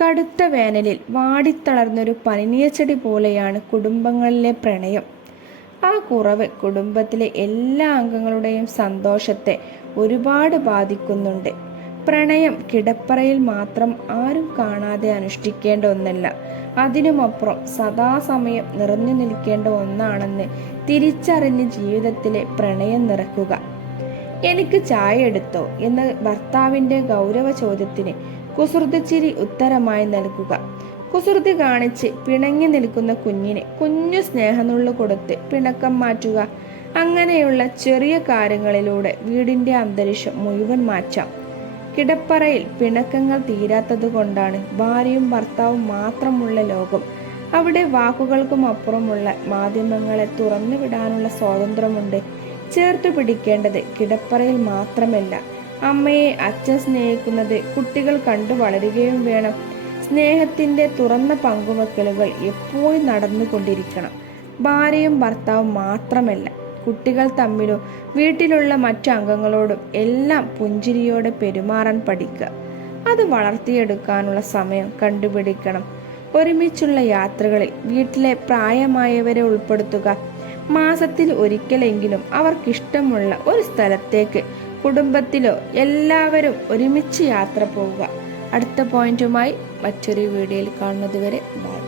കടുത്ത വേനലിൽ വാടിത്തളർന്നൊരു പനിനീർച്ചെടി പോലെയാണ് കുടുംബങ്ങളിലെ പ്രണയം. ആ കുറവ് കുടുംബത്തിലെ എല്ലാ അംഗങ്ങളുടെയും സന്തോഷത്തെ ഒരുപാട് ബാധിക്കുന്നുണ്ട്. പ്രണയം കിടപ്പറയിൽ മാത്രം ആരും കാണാതെ അനുഷ്ഠിക്കേണ്ട ഒന്നല്ല, അതിനുമപ്പുറം സദാസമയം നിറഞ്ഞു നിൽക്കേണ്ട ഒന്നാണെന്ന് തിരിച്ചറിഞ്ഞ് ജീവിതത്തിലെ പ്രണയം നിറയ്ക്കുക. എനിക്ക് ചായ എടുത്തോ എന്ന ഭർത്താവിൻ്റെ ഗൗരവ ചോദ്യത്തിന് കുസൃതിച്ചിരി ഉത്തരമായി നൽകുക. കുസൃതി കാണിച്ച് പിണങ്ങി നിൽക്കുന്ന കുഞ്ഞിന് കുഞ്ഞു സ്നേഹനുള്ളു കൊടുത്ത് പിണക്കം മാറ്റുക. അങ്ങനെയുള്ള ചെറിയ കാര്യങ്ങളിലൂടെ വീടിൻ്റെ അന്തരീക്ഷം മുഴുവൻ മാറ്റാം. കിടപ്പറയിൽ പിണക്കങ്ങൾ തീരാത്തത് കൊണ്ടാണ് ഭാര്യയും ഭർത്താവും മാത്രമുള്ള ലോകം. അവിടെ വാക്കുകൾക്കും അപ്പുറമുള്ള മാധ്യമങ്ങളെ തുറന്നു വിടാനുള്ള സ്വാതന്ത്ര്യമുണ്ട്. ചേർത്തു പിടിക്കേണ്ടത് കിടപ്പറയിൽ മാത്രമല്ല, അമ്മയെ അച്ഛൻ സ്നേഹിക്കുന്നത് കുട്ടികൾ കണ്ടു വളരുകയും വേണം. സ്നേഹത്തിൻ്റെ തുറന്ന പങ്കുവെക്കലുകൾ എപ്പോഴും നടന്നുകൊണ്ടിരിക്കണം. ഭാര്യയും ഭർത്താവും മാത്രമല്ല, കുട്ടികൾ തമ്മിലും വീട്ടിലുള്ള മറ്റു അംഗങ്ങളോടും എല്ലാം പുഞ്ചിരിയോടെ പെരുമാറാൻ പഠിക്കുക. അത് വളർത്തിയെടുക്കാനുള്ള സമയം കണ്ടുപിടിക്കണം. ഒരുമിച്ചുള്ള യാത്രകളിൽ വീട്ടിലെ പ്രായമായവരെ ഉൾപ്പെടുത്തുക. മാസത്തിൽ ഒരിക്കലെങ്കിലും അവർക്കിഷ്ടമുള്ള ഒരു സ്ഥലത്തേക്ക് കുടുംബത്തിലോ എല്ലാവരും ഒരുമിച്ച് യാത്ര പോവുക. അടുത്ത പോയിന്റുമായി മറ്റൊരു വീഡിയോയിൽ കാണുന്നത് വരെ ബൈ.